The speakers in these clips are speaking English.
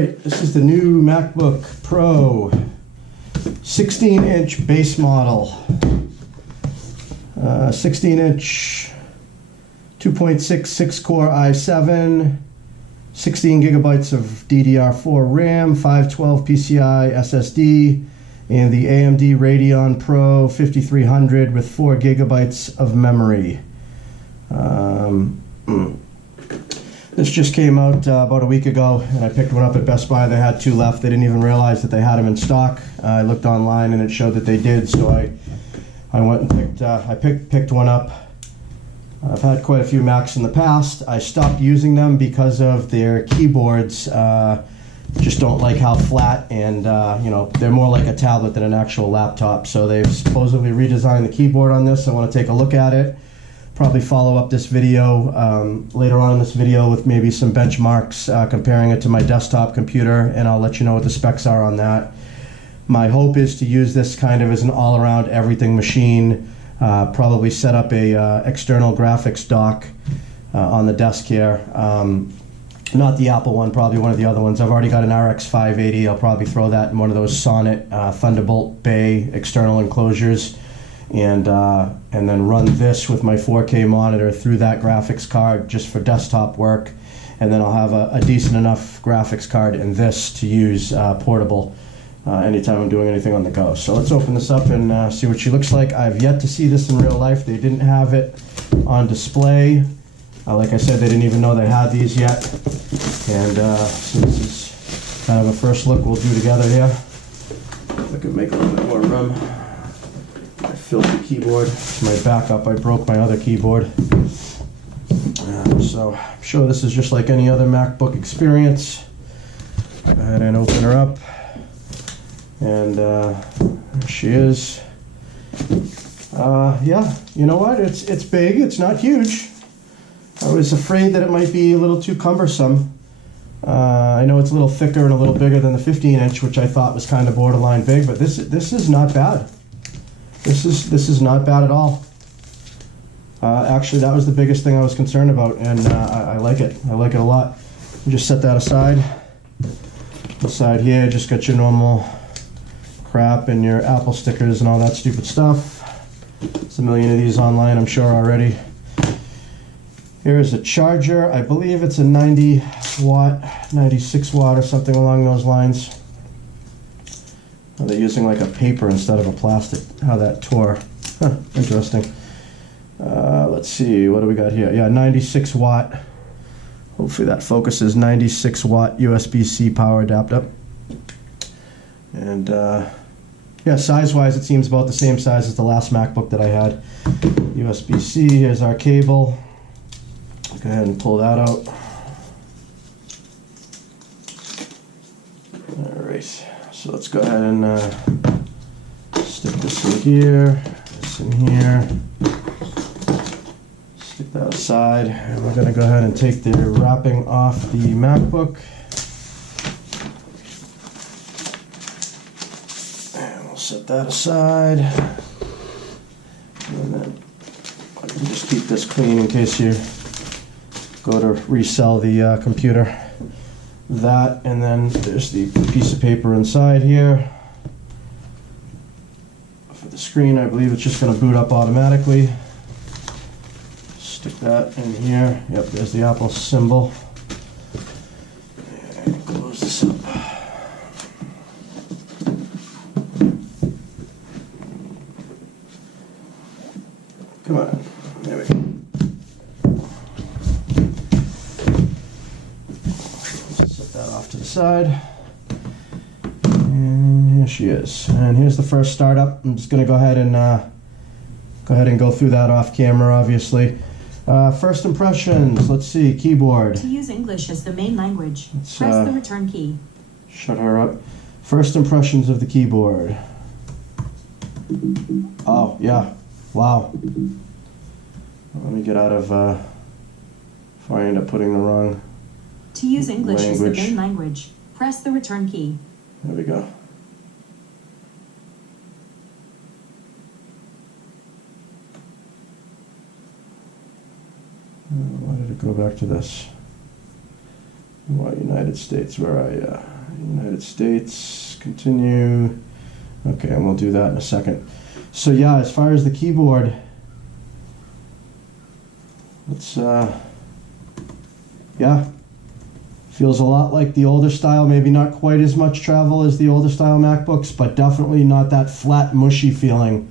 Alright, this is the new MacBook Pro 16-inch base model. 16-inch 2.66 core i7, 16 gigabytes of DDR4 RAM, 512 PCI SSD, and the AMD Radeon Pro 5300 with 4 gigabytes of memory. This just came out about a week ago, and I picked one up at Best Buy. They had 2 left. They didn't even realize that they had them in stock. I looked online and it showed that they did, so I went and picked one up. I've had quite a few Macs in the past. I stopped using them because of their keyboards. Just don't like how flat and you know, they're more like a tablet than an actual laptop. So they've supposedly redesigned the keyboard on this. I want to take a look at it. Probably follow up this video later on in this video with maybe some benchmarks comparing it to my desktop computer, and I'll let you know what the specs are on that. My hope is to use this kind of as an all-around everything machine. Probably set up a external graphics dock on the desk here. Not the Apple one, probably one of the other ones. I've already got an RX 580. I'll probably throw that in one of those Sonnet Thunderbolt Bay external enclosures, and then run this with my 4K monitor through that graphics card just for desktop work. And then I'll have a decent enough graphics card in this to use portable anytime I'm doing anything on the go. So let's open this up and see what she looks like. I've yet to see this in real life. They didn't have it on display. Like I said, they didn't even know they had these yet. And so this is kind of a first look we'll do together here. If I could make a little bit more room. My filthy keyboard. My backup, I broke my other keyboard. So I'm sure this is just like any other MacBook experience. Go ahead and open her up. And there she is. Yeah, you know what? It's big. It's not huge. I was afraid that it might be a little too cumbersome. I know it's a little thicker and a little bigger than the 15-inch, which I thought was kind of borderline big, but this is not bad. This is not bad at all. Actually, that was the biggest thing I was concerned about, and I like it. I like it a lot. You just set that aside. Inside here, just got your normal crap and your Apple stickers and all that stupid stuff. There's a million of these online, I'm sure, already. Here's a charger. I believe it's a 90 watt, 96 watt or something along those lines. Oh, they're using like a paper instead of a plastic. How that tore. Huh, interesting. Let's see, what do we got here? Yeah, 96 watt. Hopefully that focuses. 96 watt USB-C power adapter. And yeah, size-wise, it seems about the same size as the last MacBook that I had. USB-C, here's our cable. Go ahead and pull that out. Alright, so let's go ahead and stick this in here, this in here. Stick that aside, and we're going to go ahead and take the wrapping off the MacBook. And we'll set that aside. And then I can just keep this clean in case you go to resell the computer. That, and then there's the piece of paper inside here. For the screen, I believe it's just going to boot up automatically. Stick that in here. Yep, there's the Apple symbol. And close this up. Come on, there we go. Off to the side, and here she is. And here's the first startup. I'm just going to go ahead and go through that off camera, obviously. First impressions. Let's see. Keyboard. To use English as the main language, press the return key. Shut her up. First impressions of the keyboard. Oh yeah, wow. Let me get out of before I end up putting the wrong. To use English as the main language, press the return key. There we go. Why did it go back to this? Well, United States, where are you? United States, continue. Okay, and we'll do that in a second. So yeah, as far as the keyboard, it's, yeah, feels a lot like the older style, maybe not quite as much travel as the older style MacBooks, but definitely not that flat, mushy feeling.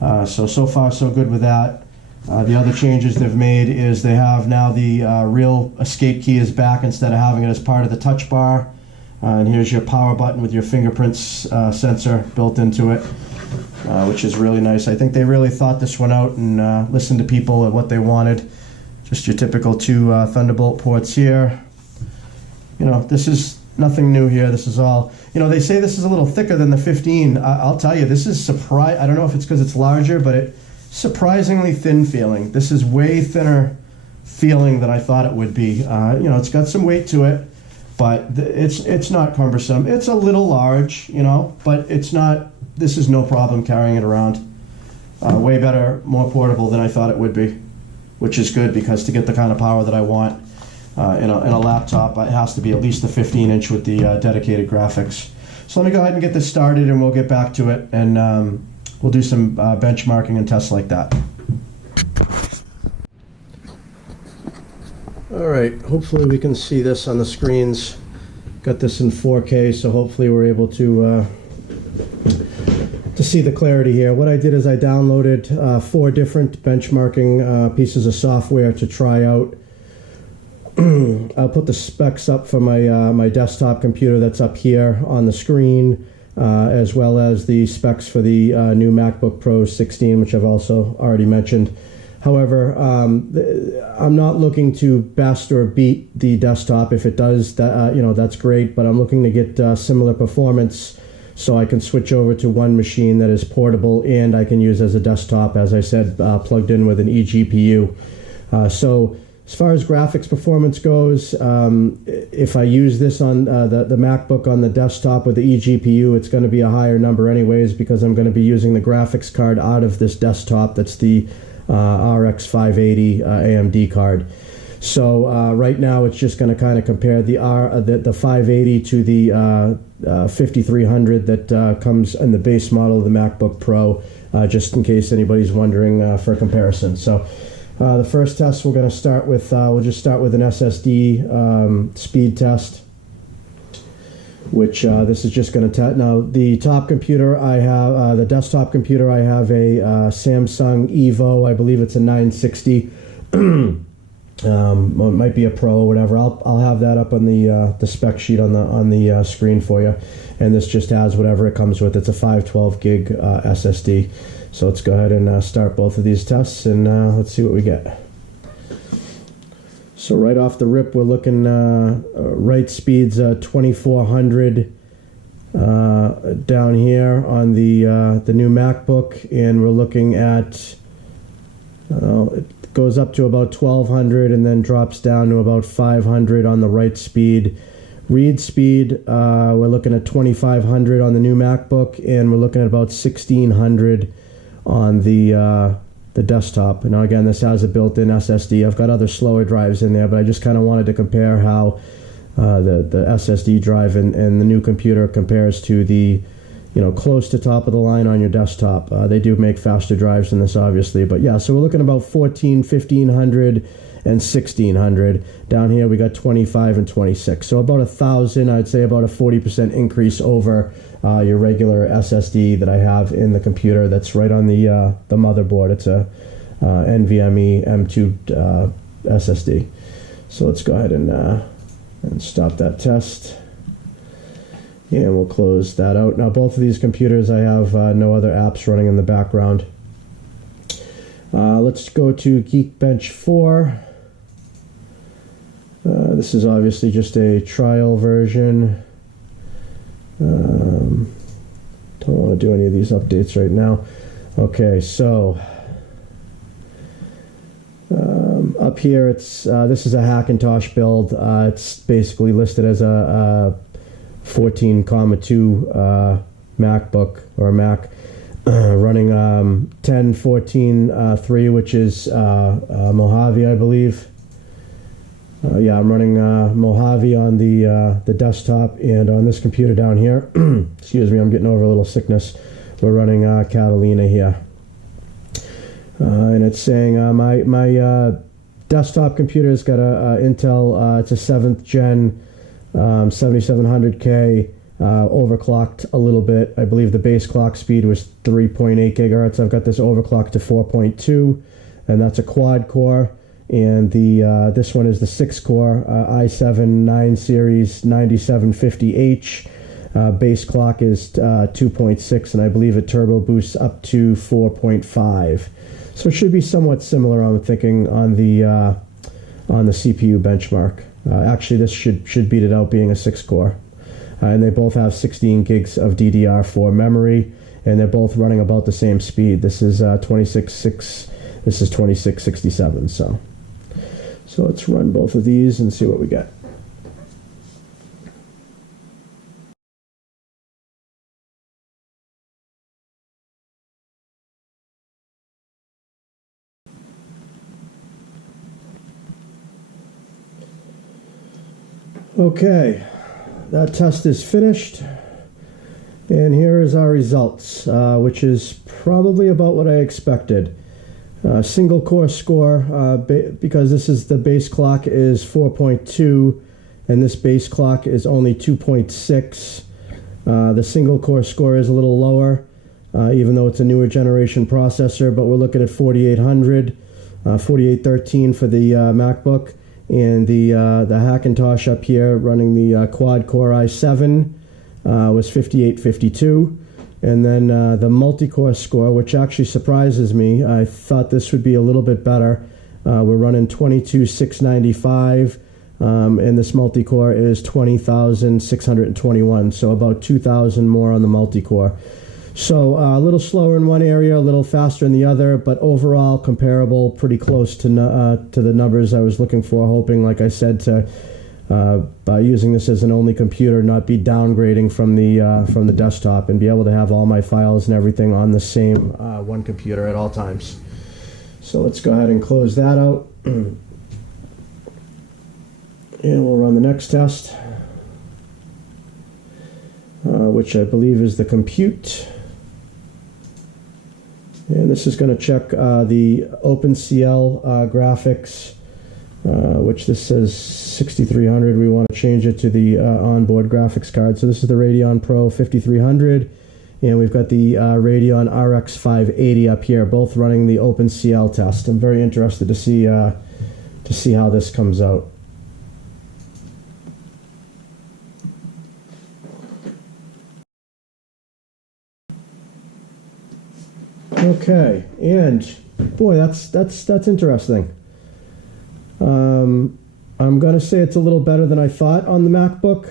So far so good with that. The other changes they've made is they have now the real escape key is back instead of having it as part of the touch bar. And here's your power button with your fingerprints sensor built into it, which is really nice. I think they really thought this one out and listened to people at what they wanted. Just your typical two Thunderbolt ports here. You know, this is nothing new here. This is all, you know, they say this is a little thicker than the 15. I'll tell you, this is I don't know if it's because it's larger, but it's surprisingly thin feeling. This is way thinner feeling than I thought it would be. You know, it's got some weight to it, but it's not cumbersome. It's a little large, you know, but it's not, this is no problem carrying it around. Way better, more portable than I thought it would be, which is good because to get the kind of power that I want in a laptop, it has to be at least the 15-inch with the dedicated graphics. So let me go ahead and get this started and we'll get back to it and we'll do some benchmarking and tests like that. Alright, hopefully we can see this on the screens. Got this in 4K, so hopefully we're able to see the clarity here. What I did is I downloaded 4 different benchmarking pieces of software to try out. I'll put the specs up for my desktop computer that's up here on the screen, as well as the specs for the new MacBook Pro 16, which I've also already mentioned. However, I'm not looking to best or beat the desktop. If it does, that, you know, that's great, but I'm looking to get similar performance so I can switch over to one machine that is portable and I can use as a desktop, as I said, plugged in with an eGPU. So as far as graphics performance goes, if I use this on the MacBook on the desktop with the eGPU, it's going to be a higher number anyways because I'm going to be using the graphics card out of this desktop. That's the RX 580 AMD card. So right now it's just going to kind of compare the 580 to the 5300 that comes in the base model of the MacBook Pro, just in case anybody's wondering for a comparison. So the first test we're going to start with, we'll just start with an SSD speed test, which this is just going to test. Now the top computer I have, the desktop computer I have a Samsung Evo, I believe it's a 960. It might be a Pro or whatever. I'll have that up on the spec sheet on the screen for you. And this just has whatever it comes with. It's a 512 gig SSD. So let's go ahead and start both of these tests and let's see what we get. So right off the rip, we're looking write speeds 2400 down here on the new MacBook, and we're looking at it goes up to about 1200 and then drops down to about 500 on the write speed. Read speed, we're looking at 2500 on the new MacBook, and we're looking at about 1600 on the desktop. Now again, this has a built-in SSD. I've got other slower drives in there, but I just kind of wanted to compare how the SSD drive in the new computer compares to the, you know, close to top of the line on your desktop. They do make faster drives than this, obviously, but yeah, so we're looking about 1500 and 1600. Down here we got 25 and 26. So about 1,000, I'd say about a 40% increase over your regular SSD that I have in the computer that's right on the motherboard. It's a NVMe M2 SSD. So let's go ahead and stop that test. And we'll close that out. Now both of these computers I have no other apps running in the background. Let's go to Geekbench 4. This is obviously just a trial version. Don't want to do any of these updates right now. Okay, so up here it's this is a Hackintosh build. It's basically listed as a 14,2 MacBook or Mac running 10.14.3, which is Mojave, I believe. Yeah, I'm running Mojave on the desktop, and on this computer down here, excuse me, I'm getting over a little sickness. We're running Catalina here. And it's saying my desktop computer's got a Intel, it's a 7th gen 7700K, overclocked a little bit. I believe the base clock speed was 3.8 gigahertz. I've got this overclocked to 4.2, and that's a quad core. And this one is the 6-core i7 9 series 9750H. Base clock is 2.6, and I believe it turbo boosts up to 4.5. So it should be somewhat similar, I'm thinking, on the CPU benchmark. Actually, this should beat it out, being a 6-core. And they both have 16 gigs of DDR4 memory, and they're both running about the same speed. This is 26.6. This is 2667. So let's run both of these and see what we get. Okay, that test is finished, and here is our results, which is probably about what I expected. Single core score, because this is the base clock, is 4.2, and this base clock is only 2.6. The single core score is a little lower, even though it's a newer generation processor, but we're looking at 4800, 4813 for the MacBook. And the Hackintosh up here running the quad core i7 was 5852, and then the multi-core score, which actually surprises me. I thought this would be a little bit better. We're running 22695, and this multi-core is 20,621, so about 2,000 more on the multi-core. So a little slower in one area, a little faster in the other, but overall comparable, pretty close to the numbers I was looking for, hoping, like I said, to by using this as an only computer, not be downgrading from the desktop, and be able to have all my files and everything on the same one computer at all times. So let's go ahead and close that out, and we'll run the next test, which I believe is the compute. And this is going to check the OpenCL graphics, which this says 6300. We want to change it to the onboard graphics card. So this is the Radeon Pro 5300, and we've got the Radeon RX 580 up here, both running the OpenCL test. I'm very interested to see how this comes out. Okay, and boy, that's interesting. I'm going to say it's a little better than I thought on the MacBook.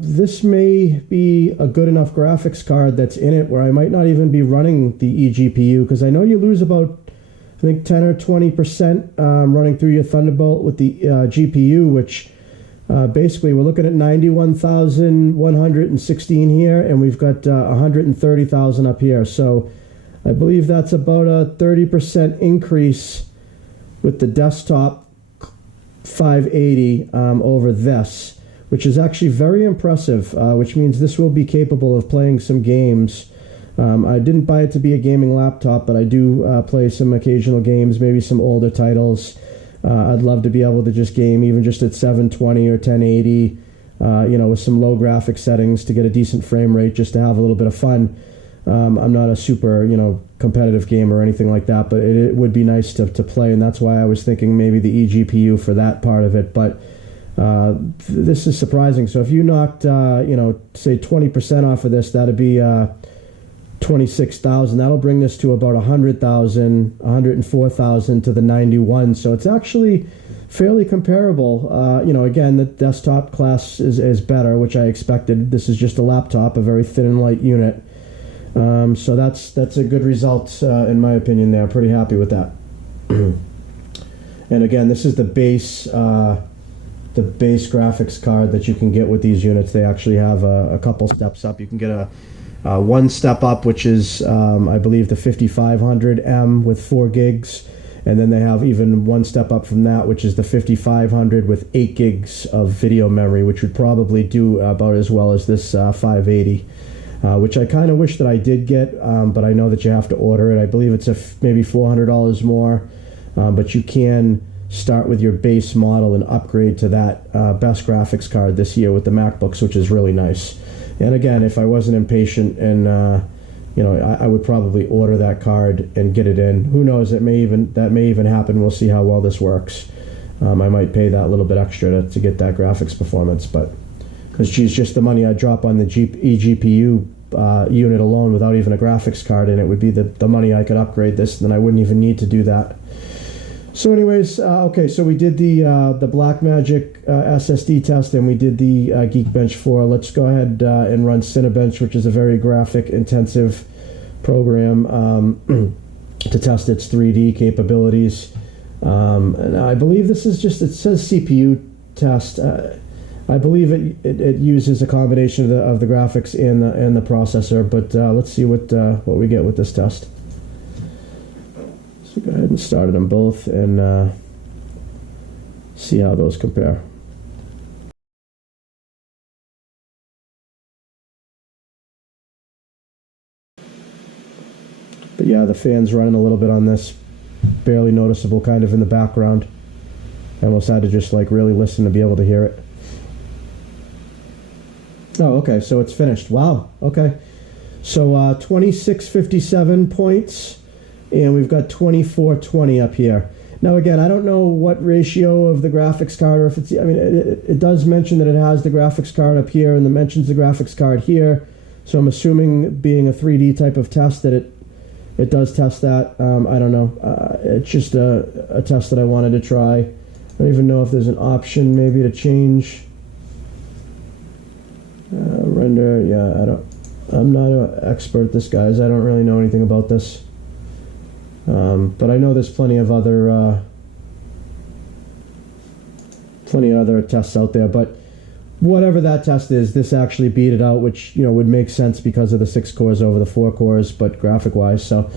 This may be a good enough graphics card that's in it where I might not even be running the eGPU, because I know you lose about, I think, 10 or 20% running through your Thunderbolt with the GPU, which basically we're looking at 91,116 here, and we've got 130,000 up here. So I believe that's about a 30% increase with the desktop 580 over this, which is actually very impressive, which means this will be capable of playing some games. I didn't buy it to be a gaming laptop, but I do play some occasional games, maybe some older titles. I'd love to be able to just game even just at 720 or 1080, with some low graphic settings to get a decent frame rate, just to have a little bit of fun. I'm not a super, competitive gamer or anything like that, but it would be nice to play, and that's why I was thinking maybe the eGPU for that part of it. But this is surprising. So if you knocked, say 20% off of this, that'd be 26,000. That'll bring this to about 100,000, 104,000 to the 91. So it's actually fairly comparable. Again, the desktop class is better, which I expected. This is just a laptop, a very thin and light unit. So that's a good result in my opinion there. Pretty happy with that. And again, this is the base graphics card that you can get with these units. They actually have a couple steps up. You can get a one step up, which is I believe the 5500M with 4 gigs, And then they have even one step up from that, which is the 5500 with 8 gigs of video memory, which would probably do about as well as this 580, which I kind of wish that I did get, but I know that you have to order it. I believe it's maybe $400 more, but you can start with your base model and upgrade to that best graphics card this year with the MacBooks, which is really nice. And again, if I wasn't impatient and I would probably order that card and get it in. Who knows? That may even happen. We'll see how well this works. I might pay that little bit extra to get that graphics performance, but because just the money I drop on the eGPU unit alone without even a graphics card in it would be the money I could upgrade this, and then I wouldn't even need to do that. So anyways, okay, so we did the Blackmagic SSD test, and we did the Geekbench 4. Let's go ahead and run Cinebench, which is a very graphic-intensive program to test its 3D capabilities. And I believe this is it says CPU test. I believe it uses a combination of the graphics and the processor, but let's see what we get with this test. So go ahead and start them both and see how those compare. But yeah, the fan's running a little bit on this, barely noticeable kind of in the background. I almost had to just like really listen to be able to hear it. Oh, okay, so it's finished. Wow, okay. So 2657 points. And we've got 2420 up here. Now again, I don't know what ratio of the graphics card, or if it's, I mean, it does mention that it has the graphics card up here, and it mentions the graphics card here. So I'm assuming, being a 3D type of test, that it does test that. I don't know. It's just a test that I wanted to try. I don't even know if there's an option maybe to change. Render, yeah, I'm not an expert at this, guys. I don't really know anything about this. But I know there's plenty of other tests out there. But whatever that test is, this actually beat it out, which would make sense because of the 6 cores over the 4 cores, but graphic-wise. So,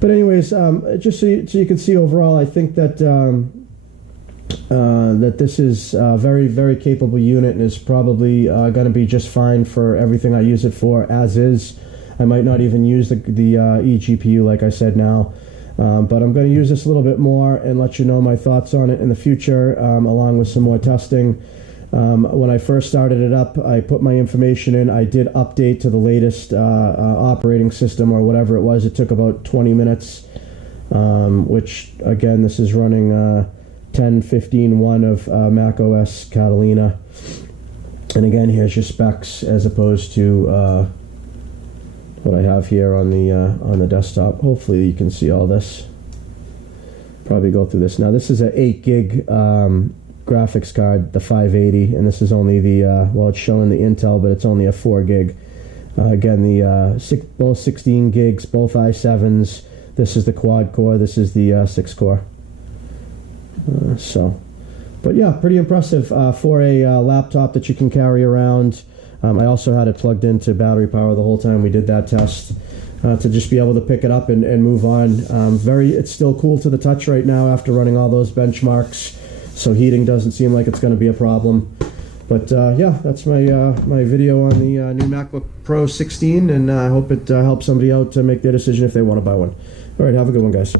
but anyways, just so you can see overall, I think that that this is a very, very capable unit and is probably going to be just fine for everything I use it for as is. I might not even use the eGPU like I said now. But I'm going to use this a little bit more and let you know my thoughts on it in the future, along with some more testing. When I first started it up, I put my information in. I did update to the latest operating system or whatever it was. It took about 20 minutes, which, again, this is running 10.15.1 of Mac OS Catalina. And again, here's your specs as opposed to what I have here on the desktop. Hopefully you can see all this. Probably go through this. Now this is an 8 gig graphics card, the 580, and this is only the well, it's showing the Intel, but it's only a 4 gig. Again, the both 16 gigs, both i7s. This is the quad core. This is the 6 core. But yeah, pretty impressive for a laptop that you can carry around. I also had it plugged into battery power the whole time we did that test to just be able to pick it up and move on. It's still cool to the touch right now after running all those benchmarks, so heating doesn't seem like it's going to be a problem. But yeah, that's my my video on the new MacBook Pro 16, and I hope it helps somebody out to make their decision if they want to buy one. All right, have a good one, guys.